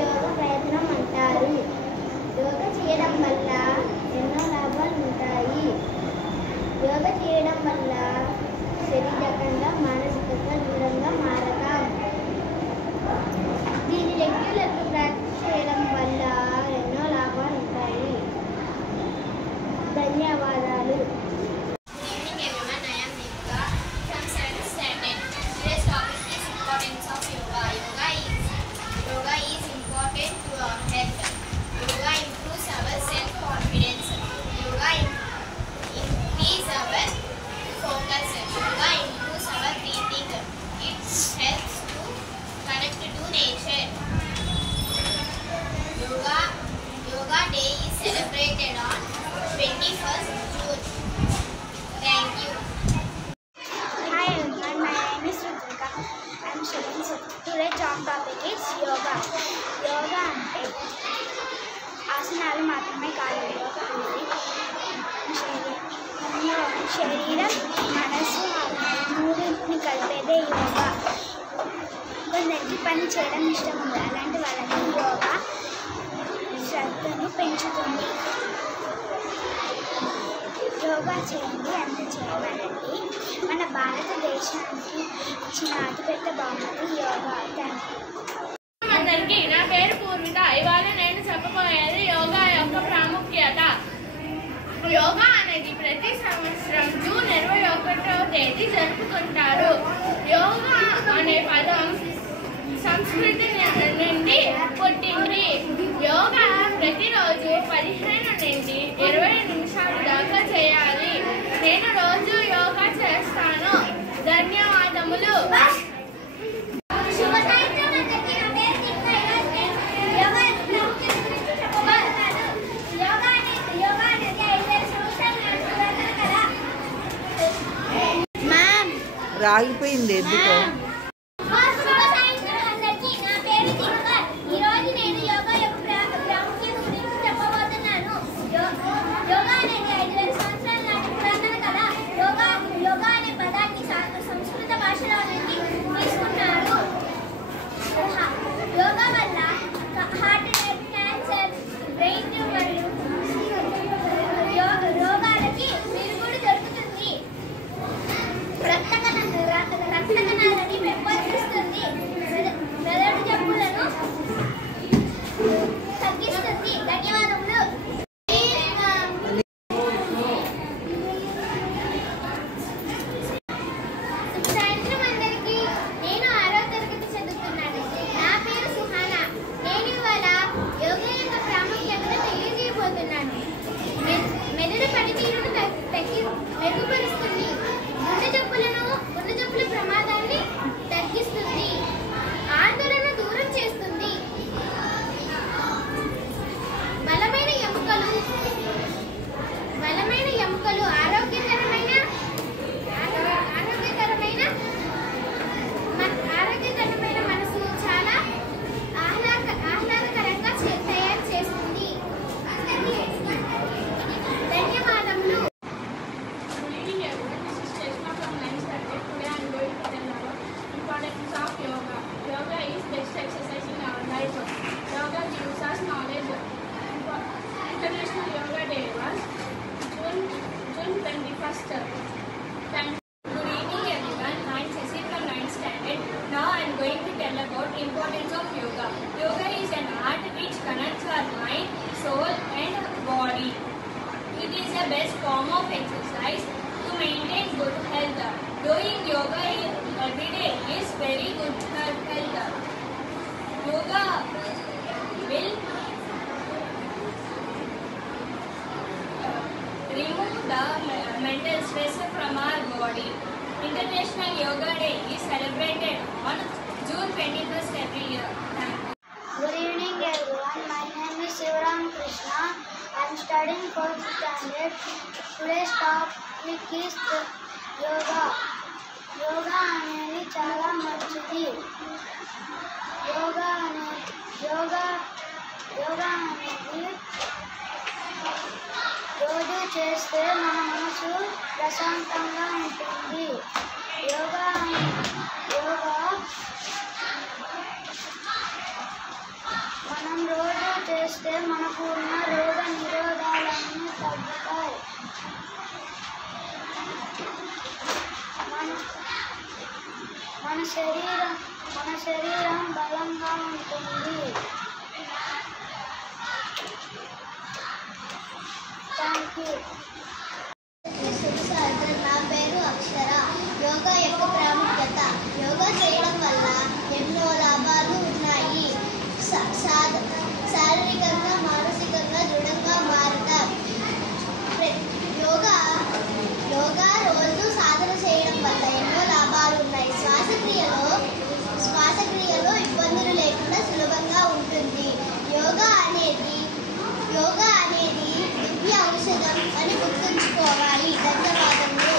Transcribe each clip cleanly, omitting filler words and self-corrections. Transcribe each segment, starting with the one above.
యోగ ప్రయత్నం అంటారు. యోగ చేయడం వల్ల ఎన్నో లాభాలు ఉంటాయి. యోగ చేయడం వల్ల శారీరకంగా మానసికంగా దూరంగా మారతాం. దీన్ని రెగ్యులర్గా ప్రాక్టీస్ చేయడం వల్ల ఎన్నో లాభాలు ఉంటాయి. ధన్యవాదాలు. Yoga is important to our health. Yoga improves our self-confidence. Yoga increases our focus. Yoga improves our breathing. It helps to connect to nature. Yoga Day is celebrated on 21st June. Thank you. Hi everyone, my name is Rutrika. I am studying. Today's topic is yoga. Yoga అంటే ఆసనాలు మాత్రమే కాదు. యోగా అంటే శరీరం మనసు మూడింటిని కలిపేదే యోగా. కొందరికి పని చేయడం ఇష్టం ఉంది. అలాంటి వాళ్ళకి యోగా శ్రద్ధను పెంచుతుంది. యోగా చేయండి, అంత చేయమనండి. మన భారతదేశానికి ఇచ్చిన అతిపెద్ద బహుమతి యోగా. అందరికీ నా పేరు పూర్విక. ఇవాళ నేను చెప్పబోయేది యోగా యొక్క ప్రాముఖ్యత. యోగా అనేది ప్రతి సంవత్సరం జూన్ 21వ తేదీ జరుపుకుంటారు. యోగా అనే పదం సంస్కృతి నుండి పుట్టింది. యోగా ప్రతిరోజు 15 నుండి 20 నిమిషాలు దాకా చేయాలి. నేను రోజు యోగా చేస్తాను. ధన్యవాదములు. రాగిపోయింది ఎందుకో. సంస్కృత భాషలో నుండి తీసుకున్నారు. యోగా వల్ల హార్ట్ అటాక్, క్యాన్సర్, బ్రెయిన్ ట్యూమర్లు రోగాలకి విరుగుడు దొరుకుతుంది. రక్త కణాలని పెంపొందిస్తుంది. మెదడు జబ్బులను తగ్గిస్తుంది. ధన్యవాదములు. మెదడు పనితీరును మెరుగుపరుస్తుంది. గుండె జబ్బుల ప్రమాదాన్ని తగ్గిస్తుంది. ఆందోళన దూరం చేస్తుంది. బలమైన ఎముకలు ఆరోగ్యకరమైన మనసు చాలా ఆహ్లాదకరంగా తయారు చేస్తుంది. ధన్యవాదములు. Yoga is best exercise in our life. Yoga gives us knowledge. International Yoga Day was June 21st. Thank you. Good evening everyone. I am Ceci from 9th standard. Now I am going to tell about importance of yoga. Yoga is an art which connects our mind, soul and body. It is the best form of exercise to maintain good health. Doing yoga every day is very good for health. Yoga will remove the mental stress from our body. International Yoga Day is celebrated on June 21st every year. Thank you. Good evening everyone. My name is Sivaram Krishna. I am studying 4th standard. Today's topic is yoga. Yoga అనేది చాలా మంచిది. యోగా అనేది రోజు చేస్తే మన మనసు ప్రశాంతంగా ఉంటుంది. యోగా మన మనం రోజు చేస్తే మనకు ఉన్న రోగ నిరోధాలన్నీ తగ్గుతాయి. మన శరీరం బలంగా ఉంటుంది. Thank you. నా పేరు అక్షర. యోగా యొక్క ప్రాముఖ్యత. యోగా చేయడం వల్ల ఎన్నో లాభాలు ఉన్నాయి. శారీరకంగా మానసికంగా దృఢంగా మారుతాం. యోగా రోజు సాధన చేయడం వల్ల ఎన్నో లాభాలు ఉన్నాయి. శ్వాసక్రియలో ఇబ్బందులు లేకుండా సులభంగా ఉంటుంది. యోగా అనేది దివ్య ఔషధం అని గుర్తుంచుకోవాలి. ధన్యవాదములు.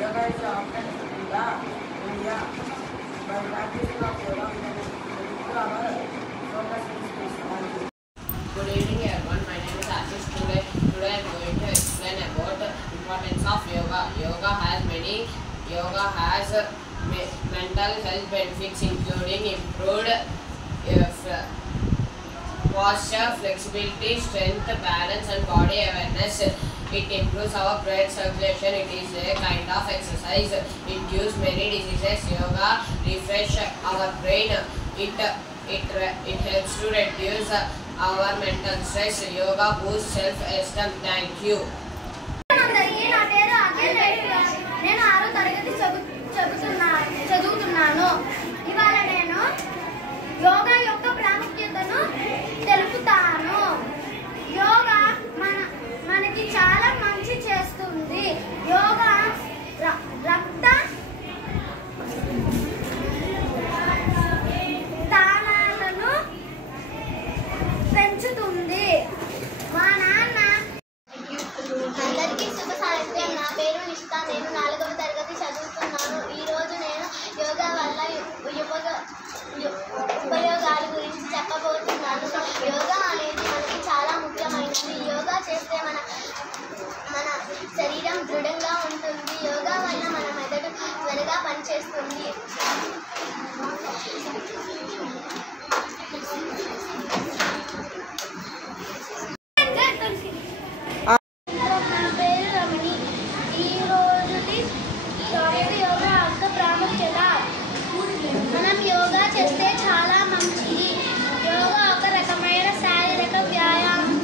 Yoga is often in India by practicing of yoga we can improve our focus and spirituality. Good evening everyone, my name is Ashish. Today I am going to explain about the importance of yoga. Yoga has mental health benefits including improved posture, flexibility, strength, balance and body awareness. It improves our blood circulation. It is a kind of exercise. It cures many diseases. Yoga refresh our brain. It helps to reduce our mental stress. Yoga boosts self-esteem. Thank you. నేను 6వ తరగతి చదువుతున్నాను. ఇవాళ నేను యోగా యొక్క ప్రాముఖ్యతను తెలుపుతాను. యోగా మనకి చాలా మంచి చేస్తుంది. యోగా రక్త స్థానాలను పెంచుతుంది. మా నాన్న. అందరికీ శుభ సాయంత్రం. నా పేరు నిష్ఠా. నేను 4వ తరగతి చదువుతున్నాను. ఈరోజు నేను యోగా వల్ల ఉపయోగాల గురించి చెప్పబోతున్నాను. యోగా అనేది మనకి చాలా ముఖ్యమైనది. యోగా చేస్తే మన శరీరం దృఢంగా ఉంటుంది. యోగా వల్ల మన మెదడు త్వరగా పనిచేస్తుంది. నా పేరు రమణి. ఈరోజుటి టాపిక్ యోగా యొక్క ప్రాముఖ్యత. మనం యోగా చేస్తే చాలా మంచిది. యోగా ఒక రకమైన శారీరక వ్యాయామం.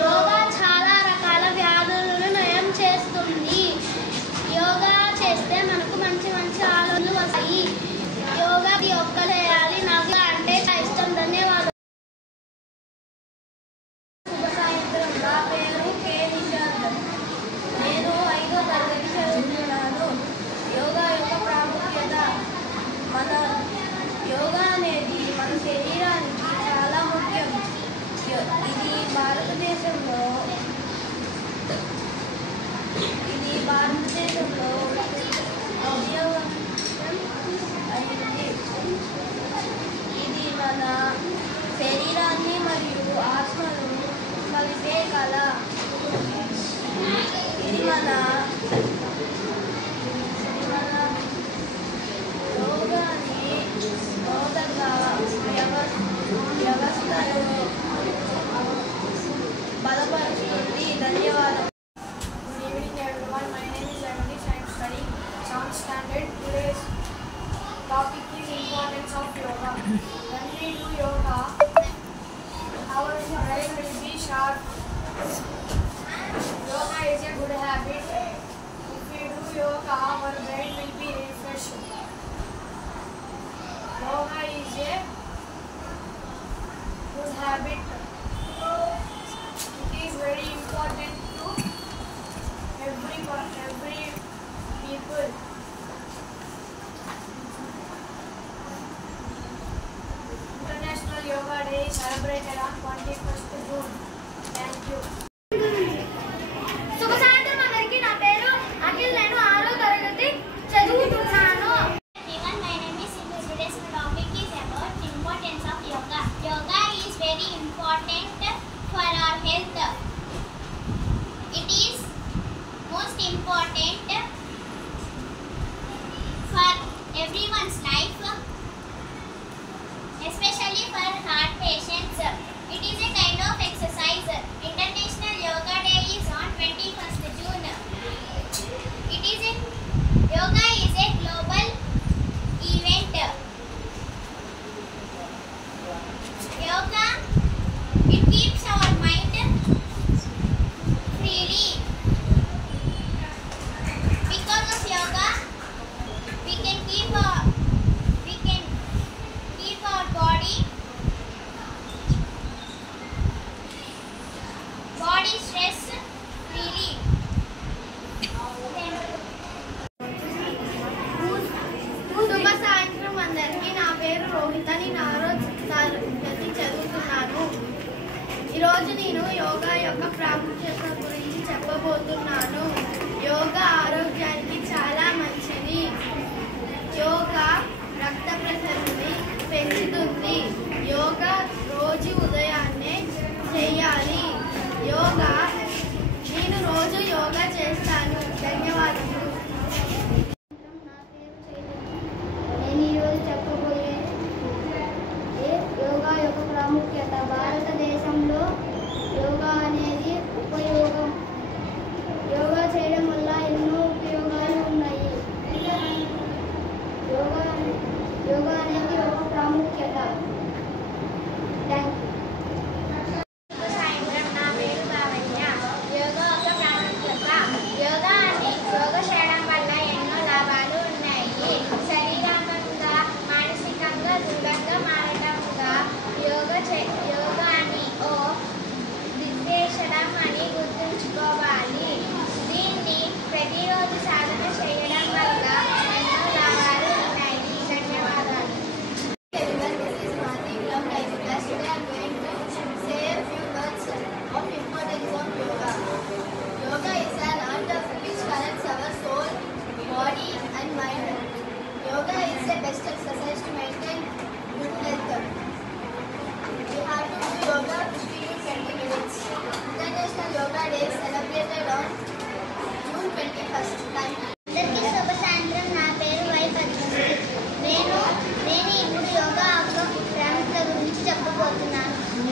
యోగా చాలా రకాల వ్యాధులను నయం చేస్తుంది. యోగా చేస్తే మనకు మంచి ఆలోచనలు వస్తాయి. యోగా ఒక్క చేయాలి. నాకు అంటే ఇష్టం. ధన్యవాదాలు. శుభ సాయంత్రం. నా పేరు కే నిశాంత్. నేను 5వ తరగతి చదువుతున్నాను. యోగా యొక్క ప్రాముఖ్యత. యోగా అనేది మన శరీరానికి చాలా ముఖ్యం. ఇది భారతదేశంలో ఉద్యోగం అయింది. ఇది మన శరీరాన్ని మరియు ఆత్మను కలిపే కళ. ఇది మన రోగాన్ని వ్యవస్థను బలపరుస్తుంది. ధన్యవాదాలు. Good evening everyone, my name is Avanish. I am studying 7th standard. Today's topic is importance of yoga. When we do yoga, our brain will be sharp. Yoga is a good habit. If we do yoga, our brain will be refreshed. Yoga is a good habit. It is very important to every people. International Yoga Day is celebrated on 21st June. Thank you. శుభ సాయంత్రం అందరికీ. నా పేరు అఖిల్. నేను 6వ తరగతి చదువుతున్నాను. Everyone, my name is Sindhu. Today's topic is about the importance of yoga. Yoga is very important for our health. It is most important for everyone's life, especially for heart patients. It is a kind of exercise. International Yoga Day is on 21st June. Yoga is a global event. Yoga, it keeps our mind freely. Because of yoga, we can keep our body stress freely. శుభ సాయంత్రం అందరికీ. నా పేరు రోహిత. నేను 6వ తరగతి చదువుతున్నాను. ఈరోజు నేను యోగా యొక్క ప్రాముఖ్యత గురించి చెప్పబోతున్నాను. యోగా ఆరోగ్యానికి చాలా మంచిది. యోగా రక్త ప్రసరణని పెంచుతుంది. యోగా రోజు ఉదయాన్నే చేయాలి. నేను రోజు యోగా చేస్తాను. ధన్యవాదాలు. నేను ఈరోజు చెప్పబోయే యోగా యొక్క ప్రాముఖ్యత. భారతదేశంలో యోగా అనేది ఉపయోగం. యోగా చేయడం వల్ల ఎన్నో ఉపయోగాలు ఉన్నాయి. యోగా అనేది ఒక ప్రాముఖ్యత. Thank you.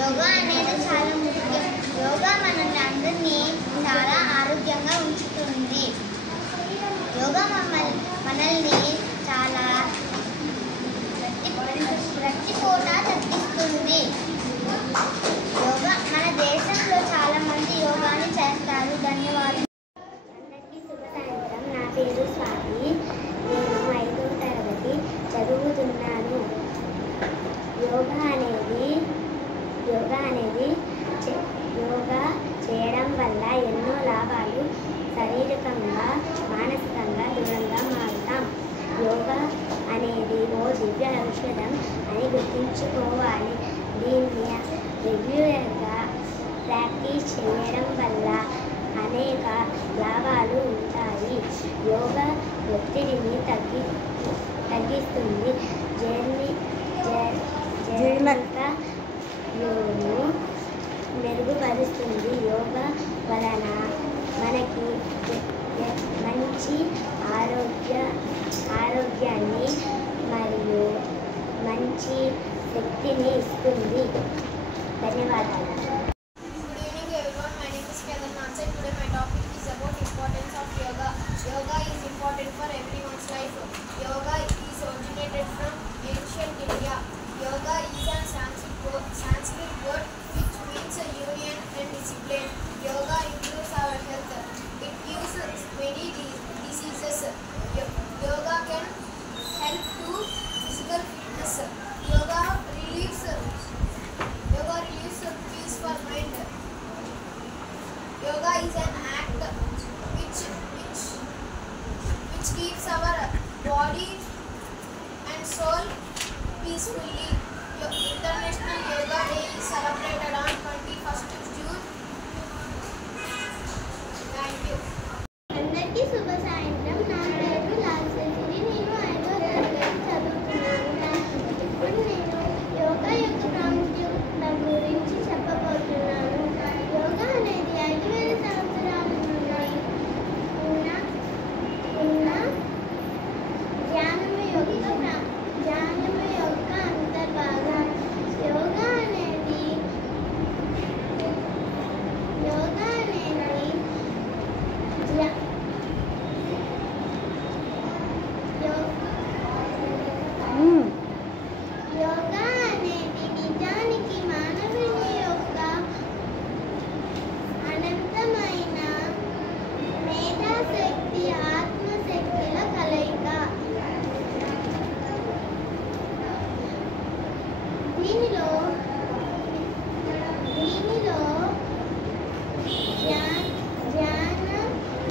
యోగా అనేది చాలా ముఖ్యం. యోగా మనల్ని అందరినీ చాలా ఆరోగ్యంగా ఉంచుతుంది. యోగా మనల్ని చాలా రక్తిపోట తగ్గిస్తుంది. యోగా మన దేశంలో చాలా మంది యోగాని చేస్తారు. ధన్యవాదాలు. అందరికీ శుభ సాయంత్రం. నా పేరు స్వాతి. నేను 5వ తరగతి చదువుతున్నాను. యోగా చేయడం వల్ల ఎన్నో లాభాలు. శారీరకంగా మానసికంగా దూరంగా మారుతాం. యోగా అనేది ఓ దివ్య ఔషధం అని గుర్తుంచుకోవాలి. దీన్ని రెగ్యులర్గా ప్రాక్టీస్ చేయడం వల్ల అనేక లాభాలు ఉంటాయి. యోగా ఒత్తిడిని తగ్గిస్తుంది. జీర్ణక్రియను మెరుగుపరుస్తుంది. యోగా వలన మనకి మంచి ఆరోగ్యాన్ని మరియు మంచి శక్తిని ఇస్తుంది. ధన్యవాదాలు. Good evening everyone. My name is Kedan Nansai. Today my topic is about importance of yoga. Yoga is important for everyone's life. Yoga is originated from ancient India. Yoga is a Sanskrit word which means union and discipline. Yoga improves our health. It gives many diseases. Yoga can help to physical fitness. Yoga relieves peace for mind. Yoga is an act which keeps our body and soul peacefully. International Yoga Day is celebrated on 21st June. Thank you. అందరికీ శుభ సాయంత్రం. నా పేరు లాల్సెసిరి. నేను 5వ తరగతి చదువుతున్నాను. ఇప్పుడు నేను యోగా యొక్క ప్రాముఖ్యత గురించి చెప్పబోతున్నాను. యోగా అనేది 5000 సంవత్సరాల నుండి ఉన్న ధ్యానము యొక్క అంతర్భాగం. యోగా అనేది నిజానికి మానవుని యొక్క అనంతమైన మేధాశక్తి, ఆత్మశక్తుల కలయిక. దీనిలో ధ్యాన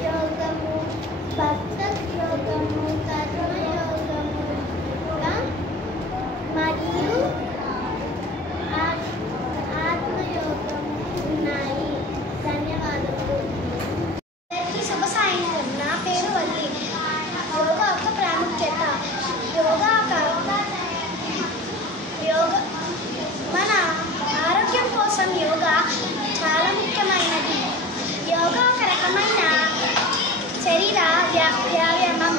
యోగము, భక్త యోగము, కర్మయోగము మరియు ఆత్మయోగము ఉన్నాయి. ధన్యవాదములు. అందరికీ శుభ సాయంత్రం. నా పేరు వల్లి. యోగా యొక్క ప్రాముఖ్యత. మన ఆరోగ్యం కోసం యోగా చాలా ముఖ్యమైనది. యోగా ఒక రకమైన శరీర వ్యాయామం.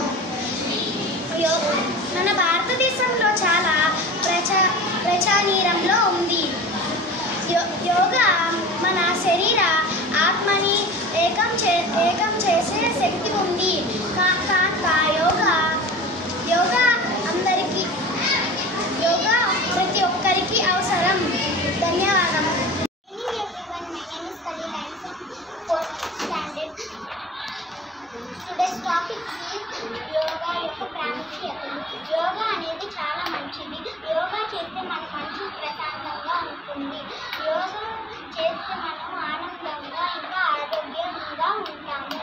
మన భారతదేశంలో చాలా ప్రాచుర్యంలో ఉంది. యోగా మన శరీర ఆత్మని ఏకం చేసే శక్తి ఉంది. యోగా ప్రతి ఒక్కరికి అవసరం. ధన్యవాదం. Today's topic is యోగా యొక్క ప్రాముఖ్యతలు. యోగా అనేది చాలా మంచిది. యోగా చేస్తే మన మనసు ప్రశాంతంగా ఉంటుంది. యోగా చేస్తే మనం ఆనందంగా ఇంకా ఆరోగ్యంగా ఉంటాము.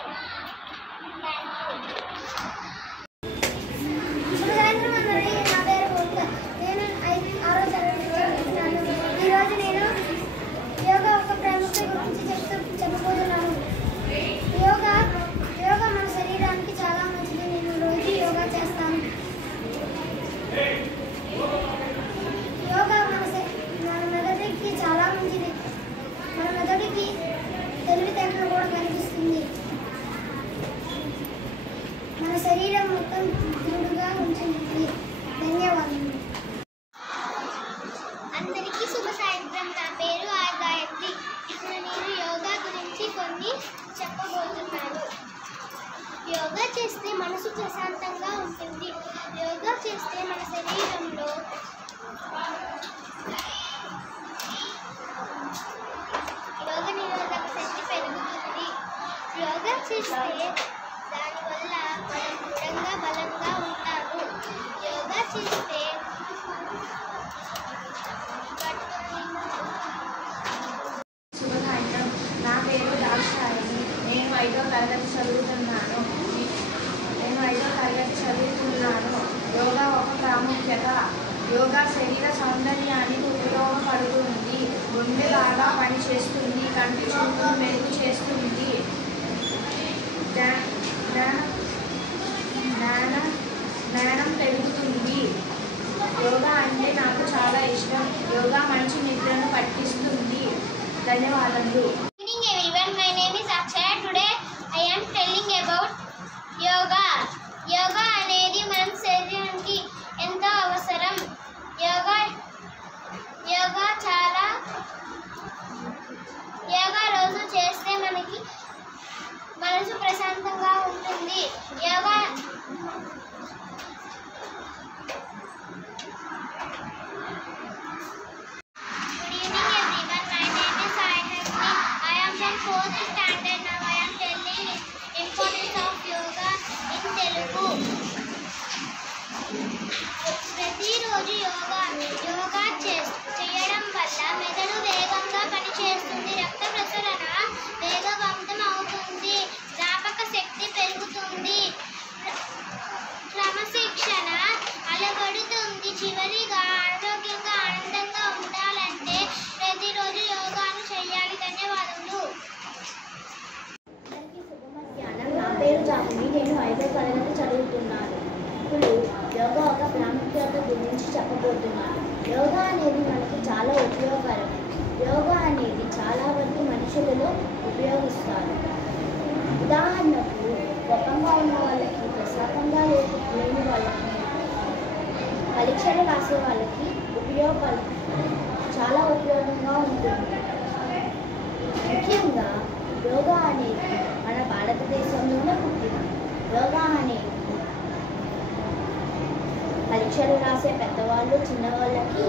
సాయంత్రం అందరికీ. నా పేరు పూర్త. నేను 6వ తరగతి చదువుతున్నాను. ఈరోజు నేను యోగా యొక్క ప్రాముఖ్యత గురించి చెప్పబోతున్నాను. యోగా మన శరీరానికి చాలా మంచిది. నేను రోజు యోగా చేస్తాను. యోగా మన మెదడుకి చాలా మంచిది. మన మెదడుకి తెలివితేటలు కూడా కనిపిస్తుంది. మన శరీరం మొత్తం దృఢంగా ఉంటుంది. ధన్యవాదాలు. అందరికీ శుభ సాయంత్రం. నా పేరు ఆర్ గాయత్రి. ఇప్పుడు నేను యోగా గురించి కొన్ని చెప్పబోతున్నాను. యోగా చేస్తే మనసు ప్రశాంతంగా ఉంటుంది. యోగా చేస్తే మన శరీరంలో రోగ నిరోధక శక్తి పెరుగుతుంది. యోగా చేస్తే దానివల్ల మనం దృఢంగా బలంగా ఉంటాము. యోగా చేస్తే శుభసాయంత్రం. నా పేరు దాక్షాయిని. నేను 5వ తరగతి చదువుతున్నాను. యోగా ఒక ప్రాముఖ్యత. యోగా శరీర సౌందర్యానికి ఉపయోగపడుతుంది. గుండె బాగా పనిచేస్తుంది. కంటి చూపు మెరుగు చేస్తుంది. జ్ఞానం పెరుగుతుంది. యోగా అంటే నాకు చాలా ఇష్టం. యోగా మంచి నిద్రను పట్టిస్తుంది. ధన్యవాదాలు. Good evening everyone. My name is Akshaya. Today I am telling about yoga. Yoga అనేది మన శరీరానికి ఎంతో అవసరం. యోగా రోజు చేస్తే మనకి మనసు ప్రశాంతంగా ఉంటుంది. Yoga Good evening everyone. My name is Ayashni. I ప్రాముఖ్యత గురించి చెప్పబోతున్నాను. యోగా అనేది మనకి చాలా ఉపయోగకరం. యోగా అనేది చాలా వరకు మనుషులలో ఉపయోగిస్తారు. ఉదాహరణకు కోపంగా ఉన్న వాళ్ళకి, ప్రశాంతంగా లేని వాళ్ళకి, పరీక్షలు రాసే వాళ్ళకి చాలా ఉపయోగంగా ఉంటుంది. ముఖ్యంగా యోగా అనేది మన భారతదేశంలోనే పుట్టిన యోగా అనేది పరీక్షలు రాసే పెద్దవాళ్ళు, చిన్నవాళ్ళకి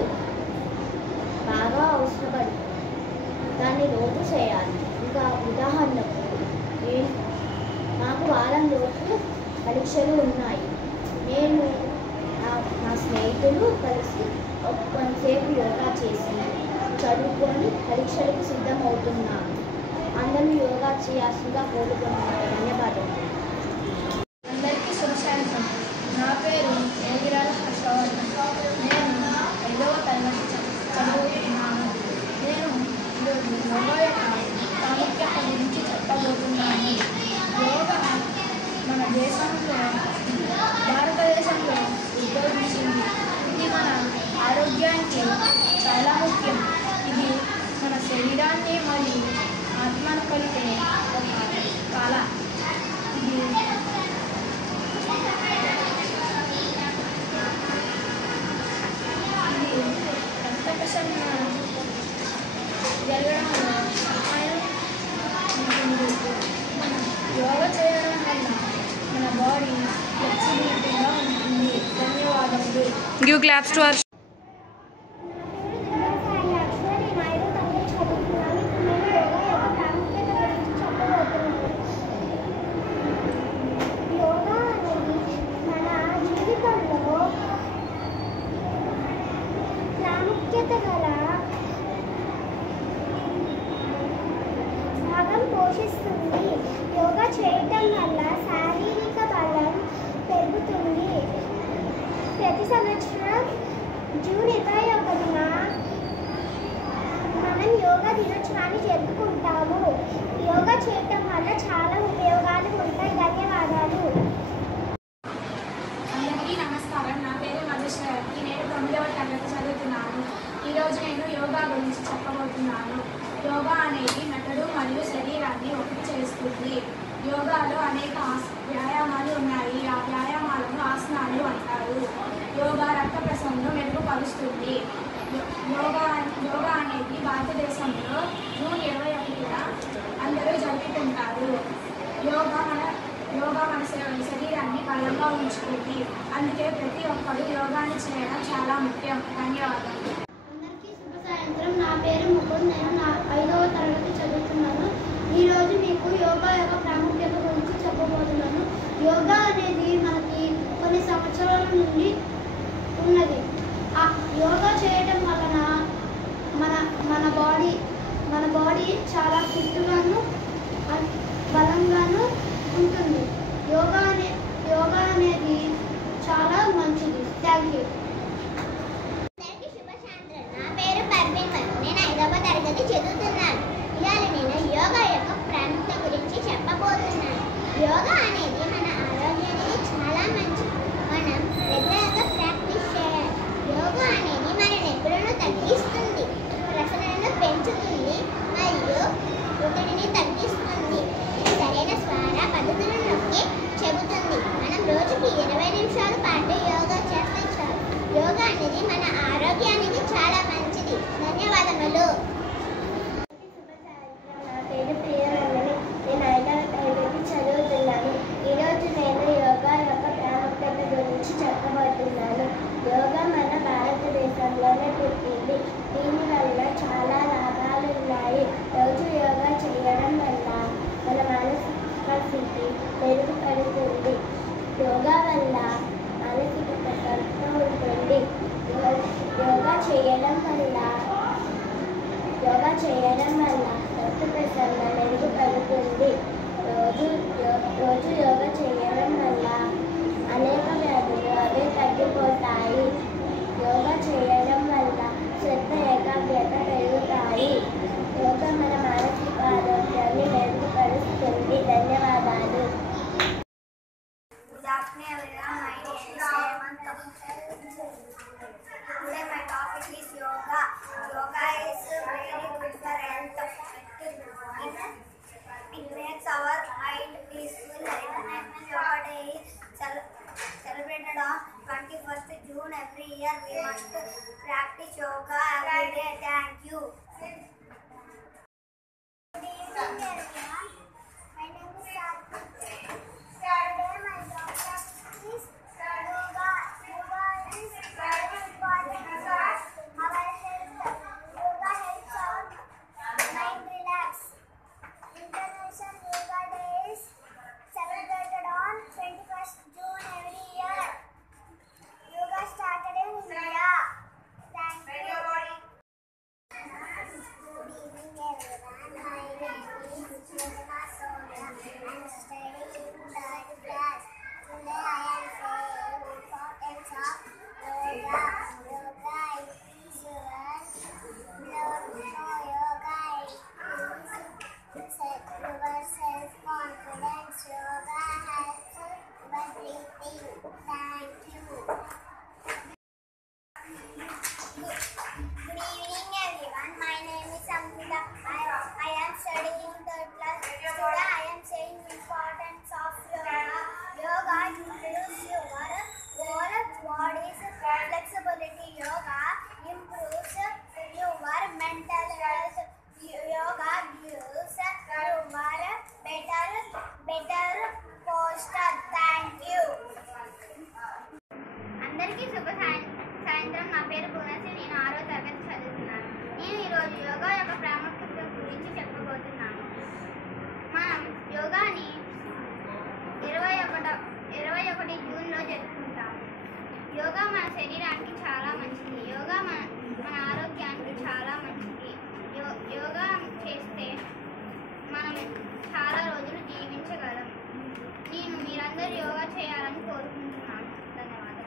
బాగా అవసరపడుతుంది. దాన్ని రోజు చేయాలి. ఇంకా ఉదాహరణకు నాకు వారం రోజులు పరీక్షలు ఉన్నాయి. నేను నా స్నేహితులు కలిసి కొంతసేపు యోగా చేసి చదువుకొని పరీక్షలకు సిద్ధమవుతున్నాను. అందరూ యోగా చేయాల్సిందిగా కోరుకుంటున్నాను. ధన్యవాదాలు. అందరికీ శుభసాయంత్రం. నా పేరు యోగిరాల హర్షవర్ధన్. నేను 5వ తరగతి చదువుతున్నాను. నేను ఈరోజు యోగా యొక్క ప్రాముఖ్యత గురించి చెప్పబోతున్నాను. యోగా మన దేశంలో, భారతదేశంలో ఉద్భవించింది. ఇది మన ఆరోగ్యానికి చాలా ముఖ్యం. ఇది మన శరీరాన్ని మరియు ఆత్మను కలిపే ఒక కళ. ఇది రక్త ప్రసరణ జరగడంలో సహాయం ఉంటుంది. యోగా చేయడం వల్ల మన బాడీ ఫ్లెక్సిబిలిటీగా ఉంటుంది. ధన్యవాదములు. Give claps to our భాగం పోషిస్తుంది. యోగా చేయటం వల్ల శారీరక బలం పెరుగుతుంది. ప్రతి సంవత్సరం జూన్ 21న మనం యోగా దినోత్సవాన్ని జరుపుకుంటాము. యోగా చేయటం వల్ల చాలా ఉపయోగాలు ఉంటాయి. ధన్యవాదాలు. అందరికీ నమస్కారం. నా పేరు మధుశ్రవతి. నేను 9వ తరగతి చదువుతున్నాను. ఈరోజు నేను యోగా గురించి చెప్పబోతున్నాను. యోగా అనేది మెదడు మరియు శరీరాన్ని ఒకటి చేస్తుంది. యోగాలో అనేక వ్యాయామాలు ఉన్నాయి. ఆ వ్యాయామాలను ఆసనాలు అంటారు. యోగా రక్త ప్రసరణను మెరుగుపరుస్తుంది. యోగా అనేది భారతదేశంలో జూన్ 21న అందరూ జరుపుకుంటారు. యోగా మన శరీరాన్ని బలంగా ఉంచుతుంది. అందుకే ప్రతి ఒక్కరు యోగాని చేయడం చాలా ముఖ్యం. ధన్యవాదాలు. అందరికీ శుభ సాయంత్రం. నా పేరు ముకుంద్. నేను 5వ తరగతి చదువుతున్నాను. ఈరోజు మీకు యోగా యొక్క ప్రాముఖ్యత గురించి చెప్పబోతున్నాను. యోగా అనేది మనకి కొన్ని సంవత్సరాల నుండి ఉన్నది. యోగా చేయటం వలన మన బాడీ చాలా ఫిట్గాను బలంగాను ఉంటుంది. యోగా అనేది చాలా మంచిది. Thank you. అందరికీ శుభసాయంత్రం. నా పేరు పర్వీన్. నేను 5వ తరగతి చదువుతున్నాను. ఇవాళ నేను యోగా యొక్క ప్రాముఖ్యత గురించి చెప్పబోతున్నాను. యోగా అనేది మన ఆరోగ్యానికి చాలా మంచిది. మనం రెగ్యులర్గా ప్రాక్టీస్ చేయాలి. యోగా అనేది మన నొప్పులను తగ్గిస్తుంది, ప్రసరణను పెంచుతుంది మరియు ఒత్తిడిని తగ్గిస్తుంది. సరైన శ్వాస పద్ధతులను నొక్కి చెబుతుంది. మనం రోజుకి 20 నిమిషాల పాటు యోగా చేస్తే చాలు. యోగా అనేది మన ఆరోగ్యానికి చాలా మంచిది. ధన్యవాదములు. నా పేరు ప్రియరంజని. నేను 5వ తరగతి చదువుతున్నాను. ఈరోజు నేను యోగా యొక్క ప్రాముఖ్యత గురించి చెప్పబోతున్నాను. యోగా మన భారతదేశంలోనే పుట్టింది. దీనివల్ల చాలా లాభాలు ఉన్నాయి. రోజు యోగా చేయడం వల్ల మన మానసిక స్థితి మెరుగుపడుతుంది. యోగా వల్ల మానసిక ప్రశాంతత ఉంటుంది. యోగా చేయడం వల్ల రక్త ప్రసరణ మెరుగుపడుతుంది. రోజు యోగా చేయడం వల్ల అనేక వ్యాధులు అవే తగ్గిపోతాయి. యోగా చేయడం వల్ల శ్రద్ధ, ఏకాగ్రత పెరుగుతాయి. యోగా మన మానసిక ఆరోగ్యాన్ని మెరుగుపరుస్తుంది. ధన్యవాదాలు. Good afternoon everyone. My name is Hemant. 21st June every year. We must practice yoga every day. Thank you. Good evening, everyone. My name is Satvik. Today my topic is yoga. Yoga is very important for our health. Yoga helps our mind relax. International Yoga Day is celebrated on 21st June every year. Yoga started in India. Thank you. Good evening, everyone. My name is Sushma Sonia. I am studying in third class. Today I am saying the importance of yoga. Yoga is your blood flow. Yoga is your self-confidence. Yoga helps your breathing. Thank you. Good evening, everyone. My name is Samhita. I am studying in third class. Today I am saying the importance of yoga. Yoga improves your whole body's flexibility. Yoga improves your mental health. Yoga gives you better posture. Thank you. అందరికీ శుభ సాయంత్రం. నా పేరు భువనశ్రీ. నేను 6వ తరగతి చదువుతున్నాను. నేను ఈరోజు యోగా యొక్క ప్రాముఖ్యత గురించి చెప్పబోతున్నాను. మనం యోగాని 21 జూన్లో జరుపుకుంటాము. యోగా మన శరీరానికి చాలా మంచిది. యోగా మన ఆరోగ్యానికి చాలా మంచిది. యోగా చేస్తే మనం చాలా రోజులు జీవించగలం. నేను మీరందరూ యోగా చేయాలని కోరుకుంటున్నాను. ధన్యవాదాలు.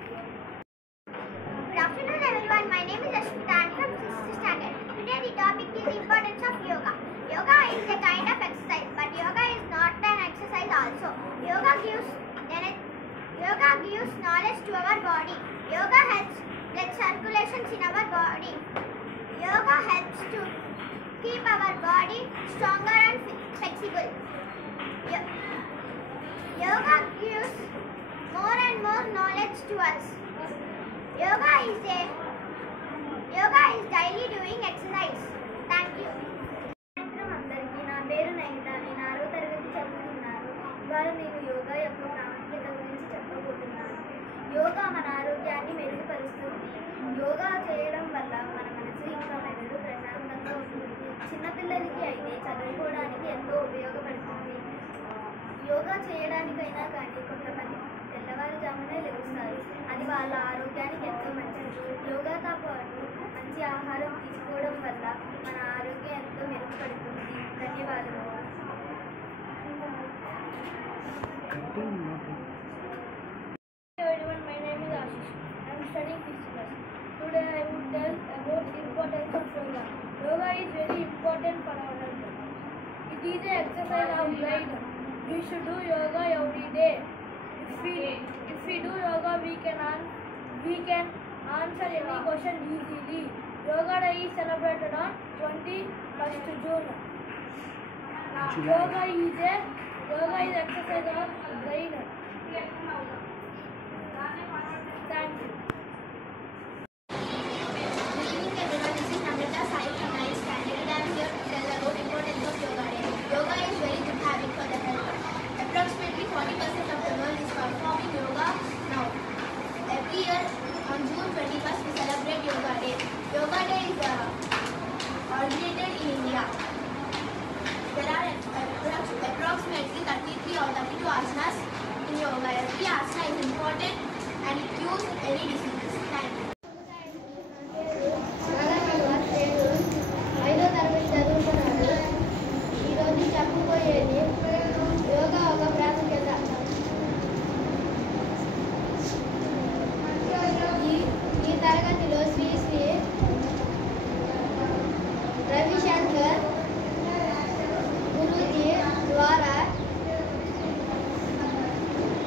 Good afternoon, everyone. My name is Ashmita. I am from 6th standard. Today the topic is the importance of yoga. Yoga is a kind of exercise, but yoga is not an exercise also. Yoga gives knowledge to our body. Yoga helps blood circulations in our body. Yoga helps to keep our body stronger and flexible. Yoga gives more and more knowledge to us. Yoga is daily doing exercise. Thank you. అందరికీ నా పేరు నైనిత. నేను 6వ తరగతి చదువుతున్నాను. ఇవాళ నేను యోగా యొక్క ప్రాముఖ్యత గురించి చెప్పబోతున్నాను. యోగా మన ఆరోగ్యాన్ని మెరుగుపరుస్తుంది. యోగా చేయడం వల్ల మన మనసు ఇంకా మెదడు ప్రశాంతంగా ఉంటుంది. చిన్నపిల్లలకి అయితే చదువుకోవడానికి ఎంతో ఉపయోగపడుతుంది. యోగా చేయడానికైనా కానీ కొంతమంది తెల్లవారుజామునే లెగుస్తారు. అది వాళ్ళ ఆరోగ్యానికి ఎంతో మంచిది. యోగాతో పాటు మంచి ఆహారం తీసుకోవడం వల్ల మన ఆరోగ్యం ఎంతో మెరుగుపడుతుంది. ధన్యవాదాలు. Everyone, my name is Ashish. I am studying 6th class. Today I will tell about the importance of yoga. Yoga is very important for our health. It is an exercise of life. We should do yoga every day. If we do yoga, we can answer any question easily. Yoga Day is celebrated on 21st June. Yoga is exercise of brain. Thank you. Good evening, everyone. This is Namrata Sai from 9th standard. I am here to tell about the importance of yoga day. Yoga is very good habit for the health. Approximately 40% of the world is performing yoga now. Every year on June 21st we celebrate Yoga Day. Yoga Day is originated in India. There are approximately 33 or 32 asanas in yoga. Every asana is important and it cures any diseases. Thank you. 5వ తరగతి చదువుతున్నాను. ఈరోజు చెప్పబోయేది యోగా ఒక ప్రాముఖ్యత. ఈ తరగతిలో శ్రీ రవిశంకర్ గురూజీ ద్వారా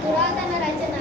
పురాతన రచన